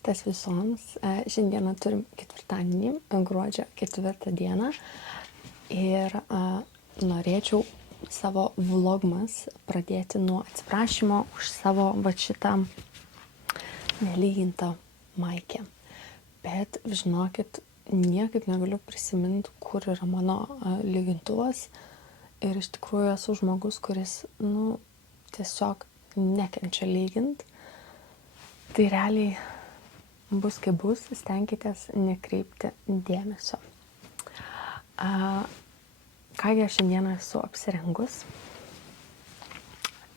rytas visoms. Šiandieną turim ketvirtadienį, gruodžio 4 dieną. Ir norėčiau savo vlogmas pradėti nuo atsiprašymo už savo šitą nelygintą maikę. Bet žinokit, niekaip negaliu prisiminti, kur yra mano lygintuvas. Ir iš tikrųjų esu žmogus, kuris, tiesiog nekenčia lygint. Tai realiai bus kaip bus, stenkitės nekreipti dėmesio. Kągi aš šiandieną esu apsirengus.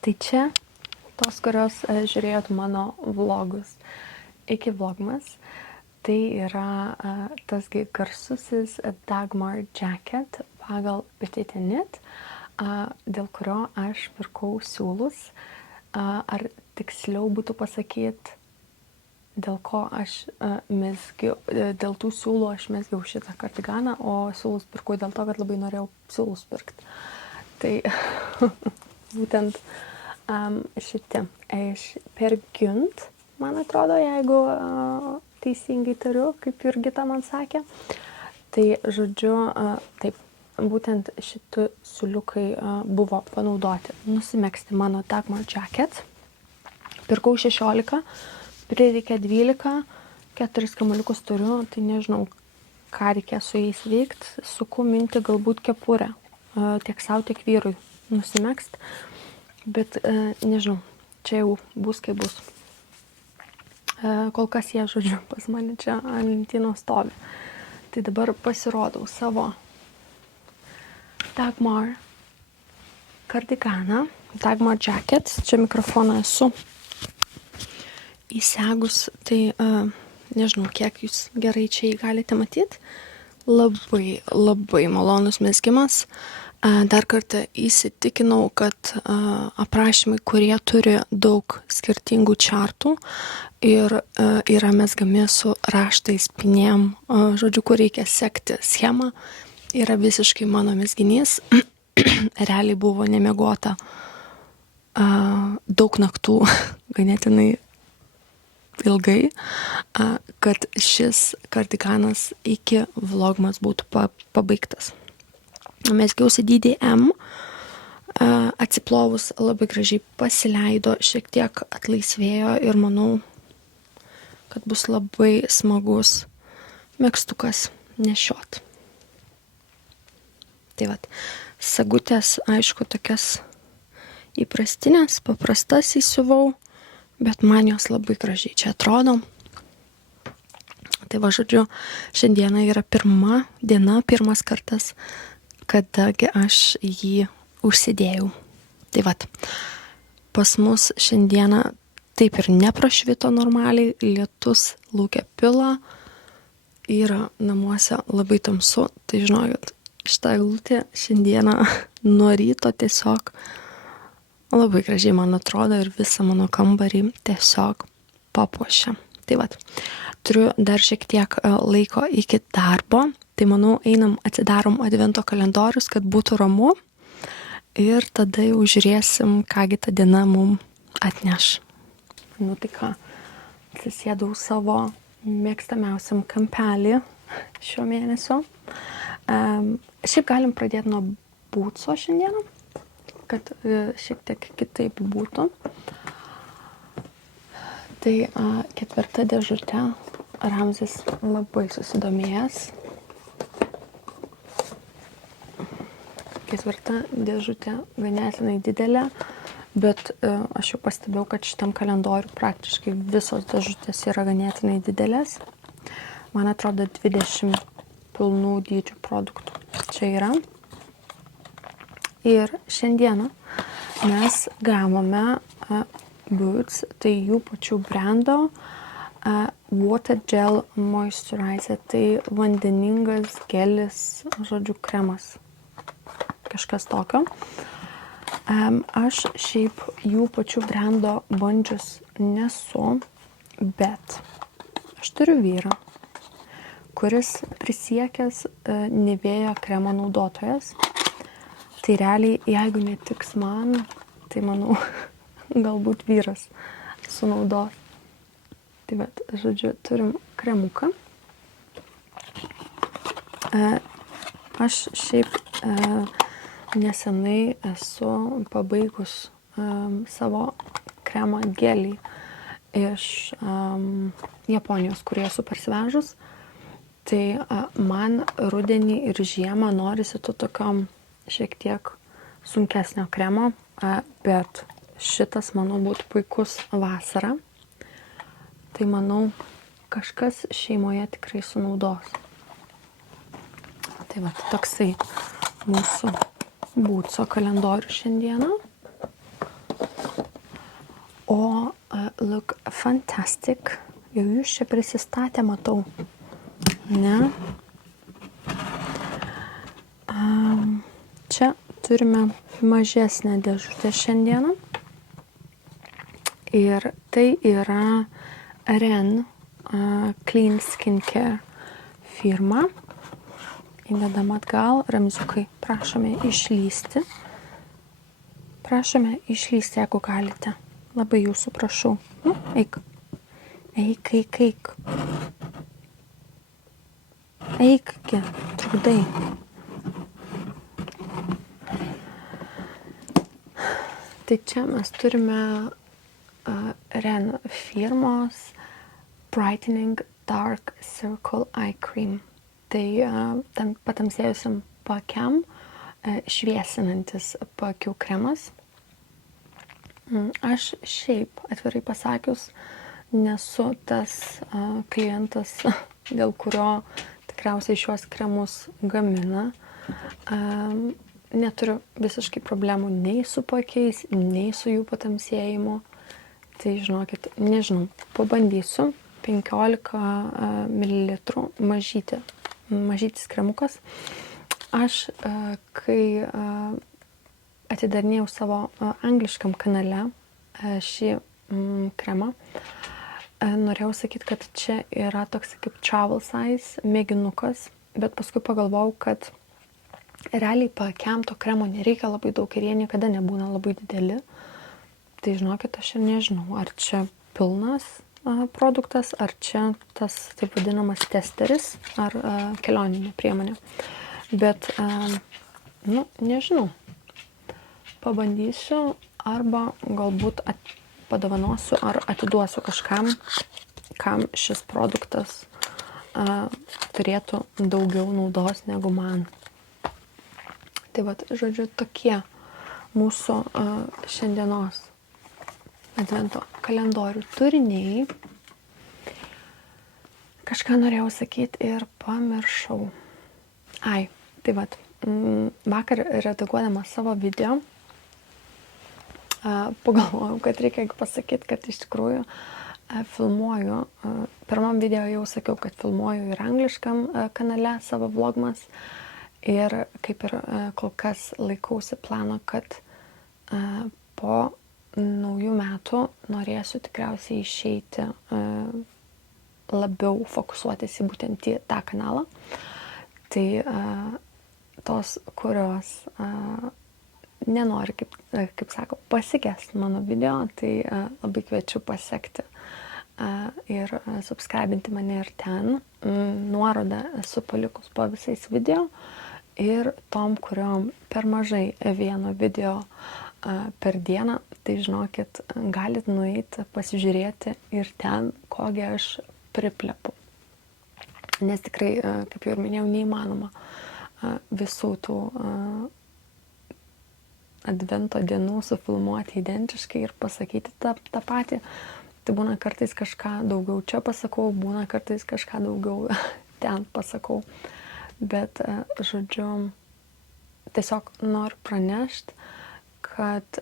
Tai čia tos, kurios žiūrėjot mano vlogus iki vlogmas, tai yra tasgi garsusis Dagmar jacket pagal Petite Knit, dėl kurio aš pirkau siūlus. Ar tiksliau būtų pasakyti, dėl ko aš mezgiau, dėl tų siūlų aš mezgiau šitą kardiganą, o siūlus pirkau dėl to, kad labai norėjau siūlus pirkti. Tai būtent šitie iš Pergynt, man atrodo, jeigu teisingai tariu, kaip Jurgita man sakė. Tai žodžiu, taip, būtent šitų siūliukai buvo panaudoti nusimegzti mano Dagmar jacket. Pirkau 16, prireikė 12, 4 kamuoliukus turiu, tai nežinau, ką reikia su jais veikti. Suku mintį galbūt kepurę, tiek savo, tiek vyrui nusimegzti. Bet nežinau, čia jau bus kaip bus. Kol kas jie, žodžiu, pas mane čia ant lentynos stovi. Tai dabar pasirodau savo Dagmar kardiganą, Dagmar jacket. Čia mikrofoną esu įsegus, tai nežinau, kiek jūs gerai čia jį galite matyti. Labai, labai malonus mezgimas. Dar kartą įsitikinau, kad aprašymai, kurie turi daug skirtingų čartų ir yra mezgami su raštais, pinėm, žodžiu, kur reikia sekti schemą, yra visiškai mano mezginys. Realiai buvo nemiegota daug naktų, ganėtinai ilgai, kad šis kardiganas iki vlogmas būtų pabaigtas. Mezgiausi dydį M, atsiplovus labai gražiai pasileido, šiek tiek atlaisvėjo ir manau, kad bus labai smagus megztukas nešiot. Tai vat, sagutės, aišku, tokias įprastinės, paprastas įsiuvau, bet man jos labai gražiai čia atrodo. Tai va, žodžiu, šiandieną yra pirma diena, pirmas kartas, kadagi aš jį užsidėjau. Tai vat, pas mus šiandieną taip ir neprašvito normaliai, lietus lauke pila, yra namuose labai tamsu, tai žinokit, šitą eglutę šiandieną nuo ryto tiesiog labai gražiai man atrodo ir visą mano kambarį tiesiog papuošia. Tai vat, turiu dar šiek tiek laiko iki darbo, tai manau einam atsidarom advento kalendorius, kad būtų ramu ir tada jau žiūrėsim, kągi ta diena mum atneš. Tai ką, atsisėdau savo mėgstamiausiam kampelį šio mėnesio. Šiaip galim pradėti nuo būtso šiandieną, kad šiek tiek kitaip būtų. Tai 4 dėžutė, Ramzis labai susidomėjęs. 4 dėžutė ganėtinai didelė, bet aš jau pastebėjau, kad šitam kalendoriu praktiškai visos dėžutės yra ganėtinai didelės. Man atrodo 20 pilnų dydžių produktų čia yra. Ir šiandieną mes gavome Boots, tai jų pačių brando Water Gel Moisturizer, tai vandeningas gelis, žodžiu, kremas. Kažkas tokio. Aš šiaip jų pačių brando bandžius nesu, bet aš turiu vyrą, kuris prisiekęs Nivea kremo naudotojas. Tai realiai, jeigu netiks man, tai manau, galbūt vyras sunaudos. Tai vat, žodžiu, turim kremuką. Aš šiaip nesenai esu pabaigus savo kremą gelį iš Japonijos, kurį esu parsivežus. Tai man rudenį ir žiemą norisi to tokio šiek tiek sunkesnio kremo, bet šitas, manau, būtų puikus vasarą. Tai manau, kažkas šeimoje tikrai sunaudos. Tai va, toksai mūsų Bootso kalendorius šiandieną. O look fantastic. Jau jūs čia prisistatę, matau. Ne? Čia turime mažesnę dėžutę šiandieną. Ir tai yra Ren Clean Skincare firma. Įdedam atgal, ramziukai, prašome išlysti. Prašome išlysti, jeigu galite. Labai jūsų prašau. Nu, eik. Eik. Eikgi, trukdai. Tai čia mes turime Ren firmos Brightening Dark Circle Eye Cream. Tai patamsėjusiam paakiam šviesinantis paakių kremas. Aš šiaip, atvirai pasakius, nesu tas klientas, dėl kurio tikriausiai šios kremus gamina. Neturiu visiškai problemų nei su paakiais, nei su jų patamsėjimu. Tai žinokit, nežinau, pabandysiu. 15 ml mažytis kremukas. Aš, kai atidarinėjau savo angliškam kanale šį kremą, norėjau sakyti, kad čia yra toks kaip travel size mėginukas, bet paskui pagalvojau, kad realiai paakiam to kremo nereikia labai daug ir jie niekada nebūna labai dideli. Tai žinokit, aš ir nežinau, ar čia pilnas produktas, ar čia tas taip vadinamas testeris, ar kelioninė priemonė. Bet, nežinau. Pabandysiu arba galbūt padovanosiu ar atiduosiu kažkam, kam šis produktas turėtų daugiau naudos negu man. Tai vat, žodžiu, tokie mūsų šiandienos advento kalendorių turiniai. Kažką norėjau sakyti ir pamiršau. Tai vat, vakar redaguodama savo video, pagalvojau, kad reikia pasakyti, kad iš tikrųjų filmuoju. Pirmam video jau sakiau, kad filmuoju ir angliškam kanale savo vlogmas. Ir kaip ir kol kas laikausi plano, kad po naujų metų norėsiu tikriausiai išeiti labiau fokusuotis į būtent į tą kanalą. Tai tos, kurios nenori, kaip sako, pasigesti mano video, tai labai kviečiu pasekti ir subscribinti mane ir ten. Nuorodą esu palikus po visais video ir tom, kuriom per mažai vieno video per dieną, tai žinokit, galit nueiti, pasižiūrėti ir ten, kogi aš priplepu. Nes tikrai, kaip jau ir minėjau, neįmanoma visų tų advento dienų sufilmuoti identiškai ir pasakyti tą patį. Tai būna kartais kažką daugiau čia pasakau, būna kartais kažką daugiau ten pasakau. Bet, žodžiu, tiesiog noriu pranešti, kad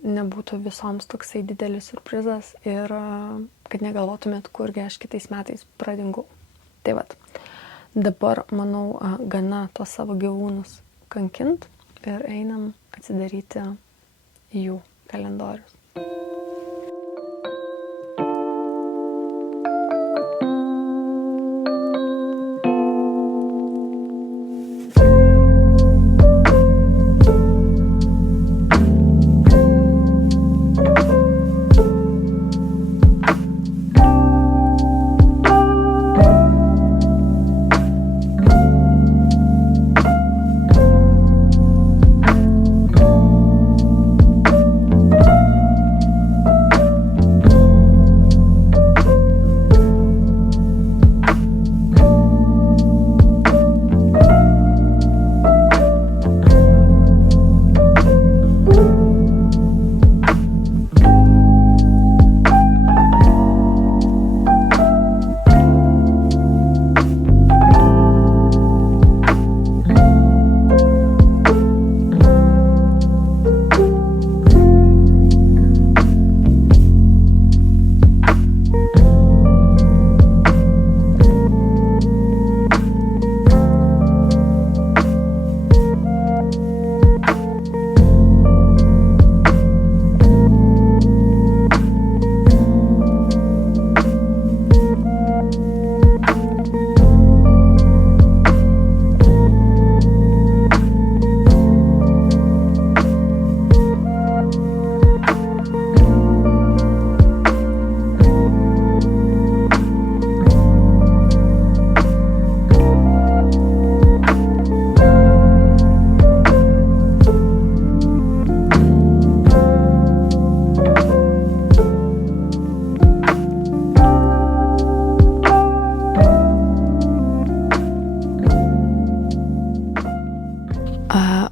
nebūtų visoms toksai didelis siurprizas ir kad negalvotumėt, kurgi aš kitais metais pradingau. Tai vat, dabar, manau, gana tos savo gyvūnus kankint ir einam atsidaryti jų kalendorius.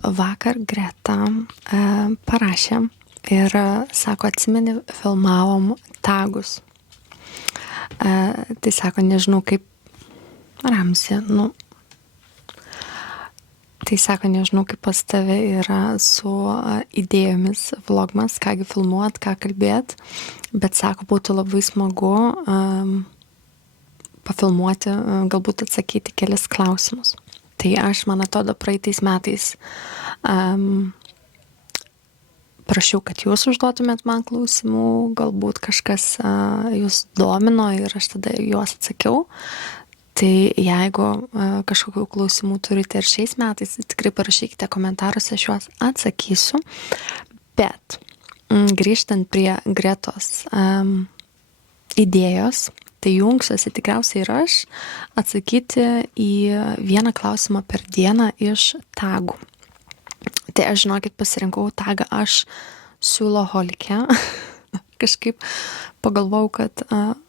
vakar Greta parašė ir sako, atsimeni, filmavom tagus. Tai sako, nežinau kaip Ramzi, tai sako, nežinau kaip pas tave yra su idėjomis vlogmas, kągi filmuot, ką kalbėt, bet sako, būtų labai smagu pafilmuoti, galbūt atsakyti kelis klausimus. Tai aš, man atrodo, praeitais metais prašiau, kad jūs užduotumėt man klausimų, galbūt kažkas jūs domino ir aš tada juos atsakiau. Tai jeigu kažkokių klausimų turite ir šiais metais, tikrai parašykite komentaruose, aš juos atsakysiu. Bet grįžtant prie Gretos idėjos, tai jungsiuosi tikriausiai ir aš atsakyti į vieną klausimą per dieną iš tagų. Tai aš, žinokit, pasirinkau tagą aš siūloholikė. Kažkaip pagalvojau, kad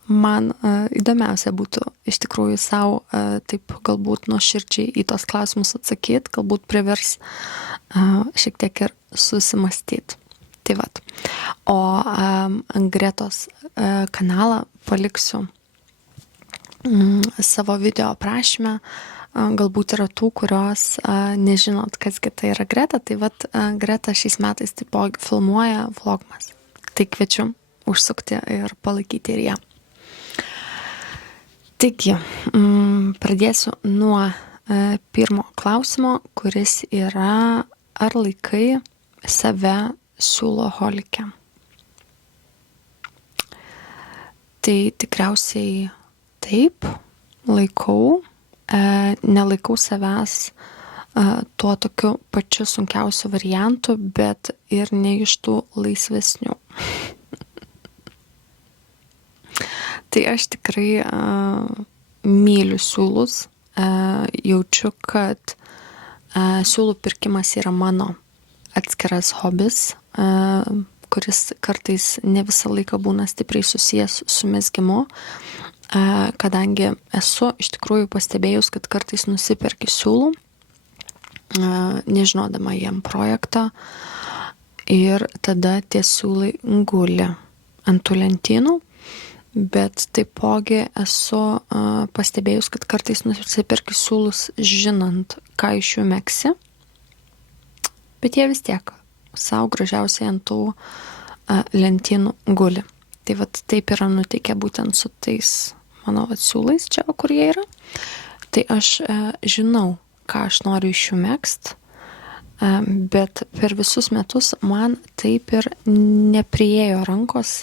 man įdomiausia būtų iš tikrųjų savo taip galbūt nuoširdžiai į tos klausimus atsakyti, galbūt privers šiek tiek ir susimastyti. Tai vat. O Gretos kanalą paliksiu savo video aprašyme. Galbūt yra tų, kurios nežinot, kasgi tai yra Greta. Tai vat Greta šiais metais taipogi filmuoja vlogmas. Tai kviečiu užsukti ir palaikyti ir ją. Taigi, pradėsiu nuo pirmo klausimo, kuris yra, ar laikai save siūloholike. Tai tikriausiai taip, laikau, nelaikau savęs tuo tokiu pačiu sunkiausiu variantu, bet ir ne iš tų laisvesnių. Tai aš tikrai myliu siūlus, jaučiu, kad siūlų pirkimas yra mano atskiras hobis, kuris kartais ne visą laiką būna stipriai susijęs su mezgimu, kadangi esu iš tikrųjų pastebėjus, kad kartais nusiperki siūlų, nežinodama jiem projektą, ir tada tie siūlai guli ant tų lentynų, bet taipogi esu pastebėjus, kad kartais nusiperki siūlus žinant, ką iš jų megsi, bet jie vis tiek savo gražiausiai ant tų lentynų guli. Tai vat taip yra nutikę būtent su tais mano siūlais čia, kur jie yra. Tai aš žinau, ką aš noriu iš jų megzt, bet per visus metus man taip ir nepriėjo rankos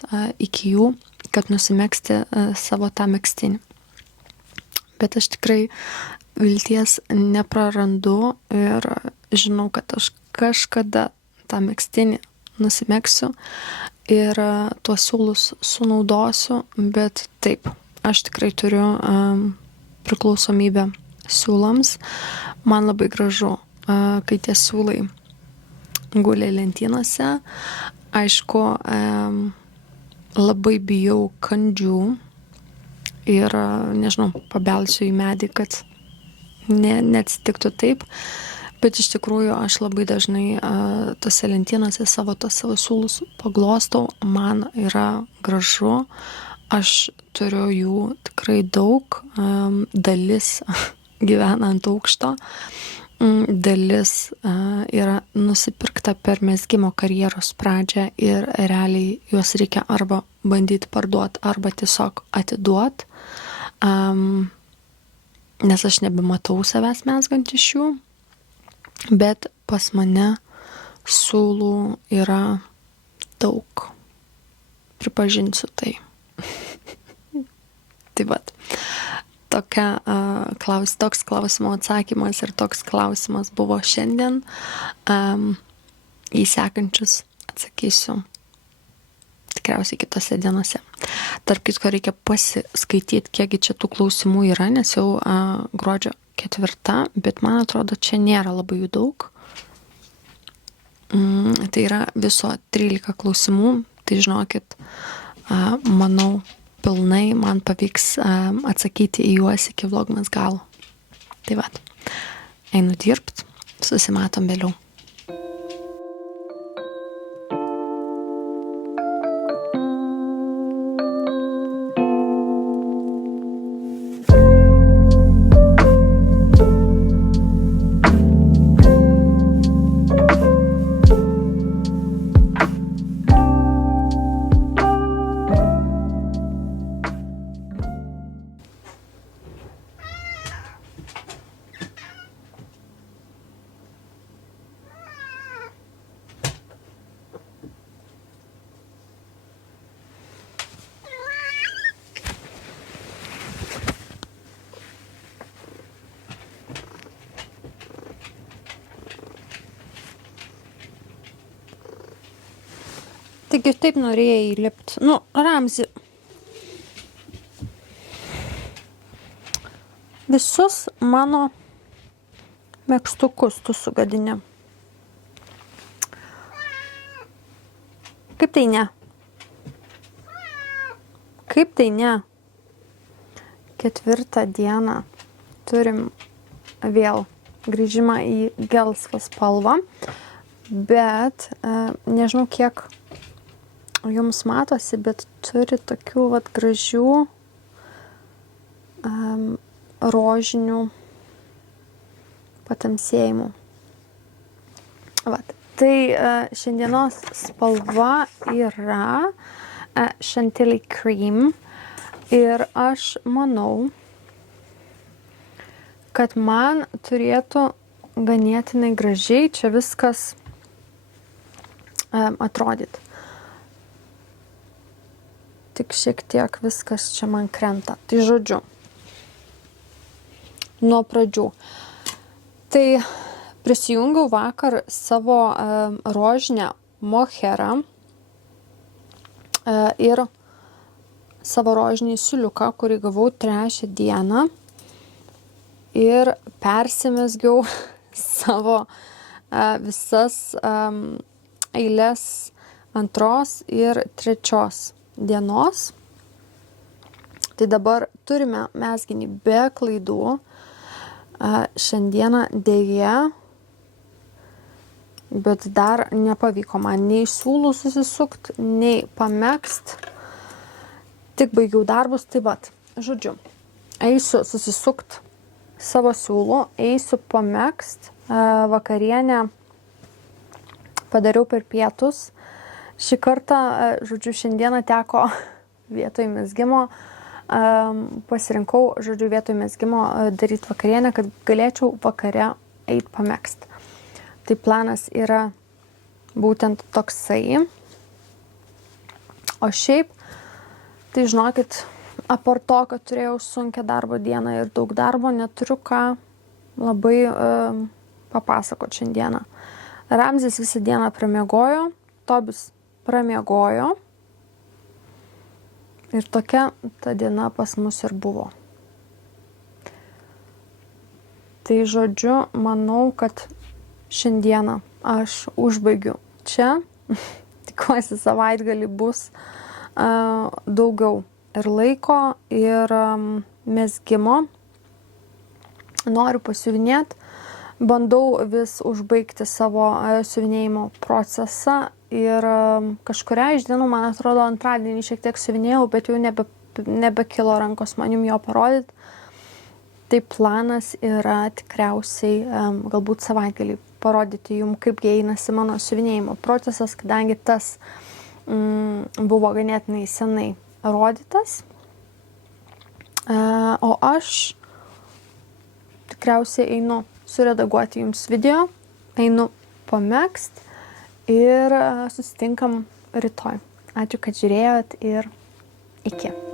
iki jų, kad nusimegzti savo tą megztinį. Bet aš tikrai vilties neprarandu ir žinau, kad aš kažkada tą megztinį nusimegsiu ir tuos siūlus sunaudosiu, bet taip, aš tikrai turiu priklausomybę siūlams. Man labai gražu, kai tie siūlai guli lentynose. Aišku, labai bijau kandžių ir, nežinau, pabelsiu į medį, kad neatsitiktų taip. Bet iš tikrųjų aš labai dažnai tose lentynose savo siūlus paglostau, man yra gražu, aš turiu jų tikrai daug, dalis gyvena ant aukšto, dalis yra nusipirkta per mezgimo karjeros pradžią ir realiai juos reikia arba bandyti parduoti, arba tiesiog atiduoti, nes aš nebematau savęs mezgant iš jų. Bet pas mane siūlų yra daug. Pripažinsiu tai. Tai vat. Toks klausimo atsakymas ir toks klausimas buvo šiandien. Į sekančius atsakysiu tikriausiai kitose dienose. Tarp kitko reikia pasiskaityti, kiekgi čia tų klausimų yra, nes jau gruodžio 4, bet man atrodo, čia nėra labai jų daug. Tai yra viso 13 klausimų, tai žinokit, manau, pilnai man pavyks atsakyti į juos iki vlogmas galo. Tai vat, einu dirbt, susimatom vėliau. Taigi taip norėjai įlipti. Nu, Ramzi. Visus mano megztukus tu sugadini. Kaip tai ne? Kaip tai ne? 4 dieną turim vėl grįžimą į gelsvą spalvą, bet nežinau, kiek jums matosi, bet turi tokių vat gražių rožinių patamsėjimų. Vat. Tai šiandienos spalva yra Chantilly Cream ir aš manau, kad man turėtų ganėtinai gražiai čia viskas atrodyti. Tik šiek tiek viskas čia man krenta. Tai žodžiu, nuo pradžių. Tai prisijungiau vakar savo rožinę moherą ir savo rožinį siūliuką, kurį gavau 3 dieną ir persimezgiau savo visas eiles 2 ir 3 dienos. Tai dabar turime mezginį be klaidų. Šiandieną dėja, bet dar nepavyko man nei siūlų susisukt, nei pamegzt. Tik baigiau darbus, tai vat, žodžiu, eisiu susisukt savo siūlų, eisiu pamegzt, vakarienę padariau per pietus. Šį kartą, žodžiu, šiandieną teko vietoj mezgimo, pasirinkau, žodžiu, vietoj mezgimo daryti vakarienę, kad galėčiau vakare eit pamegzt. Tai planas yra būtent toksai. O šiaip, tai žinokit, apart to, kad turėjau sunkią darbo dieną ir daug darbo, neturiu ką labai papasakot šiandieną. Ramzis visą dieną pramiegojo, Tobis pramiegojo ir tokia ta diena pas mus ir buvo. Tai žodžiu, manau, kad šiandieną aš užbaigiu čia. Tikiuosi savaitgalį bus daugiau ir laiko, ir mezgimo. Noriu pasiuvinėti. Bandau vis užbaigti savo siuvinėjimo procesą ir kažkurią iš dienų, man atrodo, antradienį šiek tiek siuvinėjau, bet jau nebekilo rankos man jum jo parodyti. Tai planas yra tikriausiai galbūt savaitgalį parodyti jum, kaip einasi mano siuvinėjimo procesas, kadangi tas buvo ganėtinai senai rodytas. O aš tikriausiai einu suredaguoti jums video, einu pamegzt ir susitinkam rytoj. Ačiū, kad žiūrėjot ir iki.